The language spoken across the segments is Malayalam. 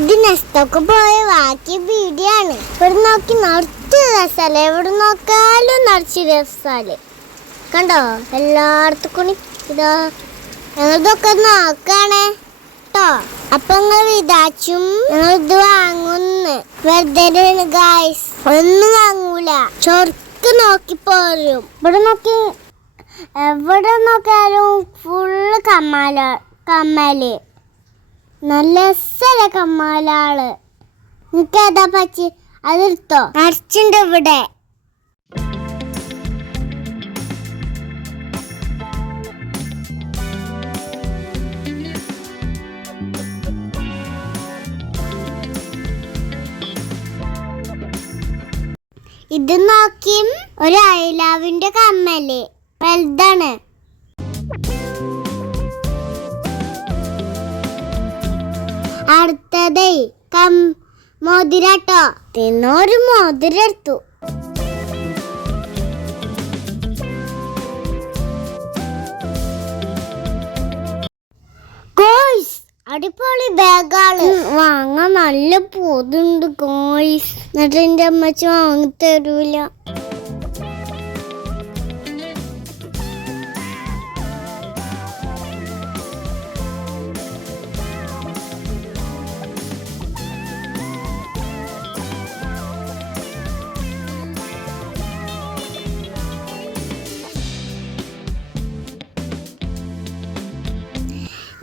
ഇത് നെസ്റ്റൊക്കെ പോയ ബാക്കി വീഡിയോ ആണ്. ഇവിടെ നോക്കി നിറച്ച് രസമല്ലേ, എവിടെ നോക്കാലും നിറച്ച് രസമല്ലേ. കണ്ടോ എല്ലായിടത്തും കൂടി ഇതാ ഞങ്ങളിതൊക്കെ നോക്കാണേ കേട്ടോ. അപ്പൊ നിങ്ങൾ വിചാരിച്ചും ഞങ്ങൾ ഇത് വാങ്ങുന്ന്. വെറുതെ ഗായ്സ്, ഒന്നും വാങ്ങൂല, ചൊറുക്ക് നോക്കി പോരും. ഇവിടെ നോക്കി എവിടെ നോക്കിയാലും ഫുള്ള് കമ്മല് നല്ല രസല്ലേ കമ്മലാള്. നിനക്ക് ഏതാ പറ്റി അതെടുത്തോ, നിറച്ചുണ്ട് ഇവിടെ. ഇത് നോക്കിയും ഒരു ഐലാവിന്റെ കമ്മല് വലുതാണ്. അടുത്തതേ മോതിരട്ടോ. തിന്നൊരു മോതിരം എടുത്തു. ഗോയ്സ്, അടിപൊളി ബാഗാണ്, വാങ്ങാൻ നല്ല പോതുണ്ട് ഗോയ്സ്. എന്നിട്ട് എന്റെ അമ്മച്ചി വാങ്ങി തരൂല.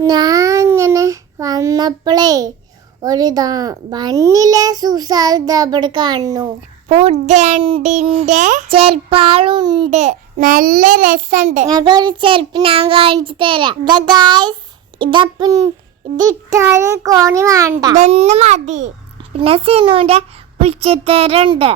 ഞാൻ ഇങ്ങനെ വന്നപ്പോഴേ ഒരു വണ്ണിലെ സുസാദ് കാണുന്നു. പുതിയണ്ടിന്റെ ചെരുപ്പാളുണ്ട്, നല്ല രസമുണ്ട്. ഞങ്ങൾക്ക് ഒരു ചെരുപ്പ് ഞാൻ കാണിച്ചു തരാം. ഇതിട്ടാല് കോണി വേണ്ട, ഇതന്നെ മതി. പിന്നെ സിനുവിന്റെ പുളിച്ചത്തരുണ്ട്.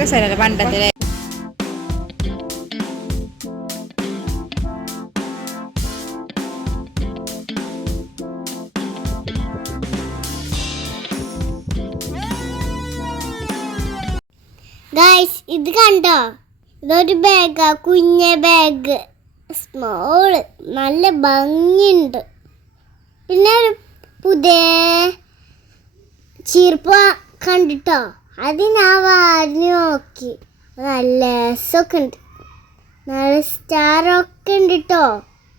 രസമല്ലേ പണ്ടത്തിലെ. ഗൈസ്, ഇത് കണ്ടോ, ഇതൊരു ബാഗാ, കുഞ്ഞ ബാഗ്, സ്മോള്, നല്ല ഭംഗിയുണ്ട്. പിന്നെ ഒരു പുതിയ ചീർപ്പ് കണ്ടിട്ടോ, അത് ഞാൻ വാരി നോക്കി, നല്ല രസമൊക്കെ ഉണ്ട്, നല്ല സ്റ്റാറൊക്കെ ഉണ്ട് കേട്ടോ.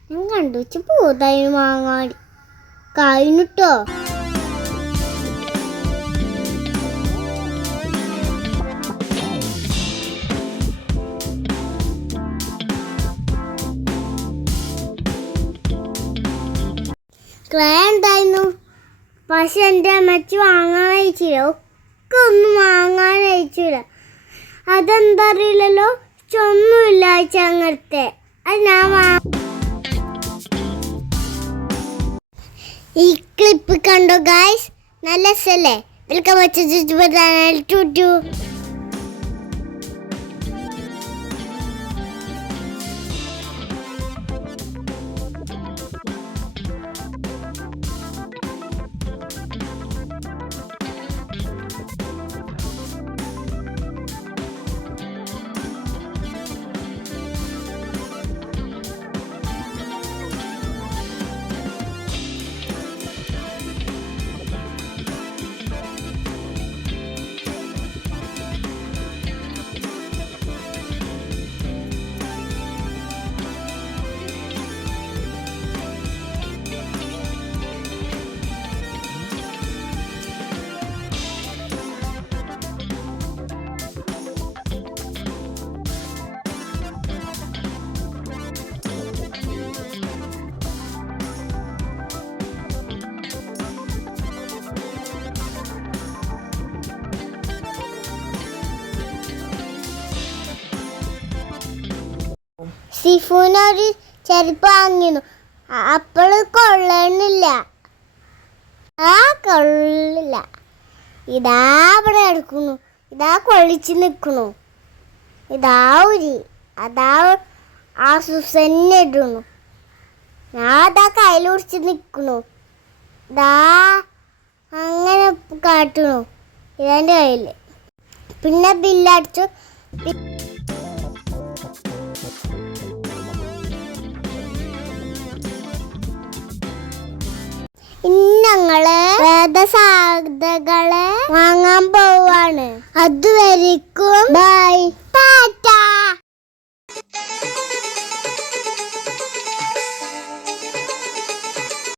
ഞാൻ കണ്ടു വെച്ച് പോതായി വാങ്ങാൻ കഴിഞ്ഞിട്ടോ. ഉണ്ടായിരുന്നു, പക്ഷെ എൻ്റെ അമ്മച്ചി വാങ്ങാൻ അയച്ചില്ല, ഒക്കെ ഒന്നും വാങ്ങാൻ അയച്ചില്ല. അതെന്താ അറിയില്ലല്ലോ, ഒന്നുമില്ല അങ്ങനത്തെ അത് ഞാൻ ഈ ക്ലിപ്പ് കണ്ടോ ഗൈസ്? നല്ല രസല്ലേ? വെൽക്കം ടു സിഫുനൊരു ചെരുപ്പ് വാങ്ങിയിരുന്നു. അപ്പോൾ കൊള്ളണില്ല. കൊള്ളില്ല. ഇതാ ഇവിടെ എടുക്കുന്നു. ഇതാ കൊള്ളിച്ച് നിൽക്കണു. ഇതാ ഉരി. അതാ ആ സുസന്നെ ഇടുന്നു. ഞാൻ അതാ കയ്യിൽ പിടിച്ച് നിൽക്കണു. ഇതാ അങ്ങനെ കാട്ടണു. ഇതെൻ്റെ കയ്യിൽ. പിന്നെ ബില്ലടിച്ചു. ഞങ്ങള് വേദസാധകളെ വാങ്ങാൻ പോവാണ്. അതുവരെക്കും ബൈ.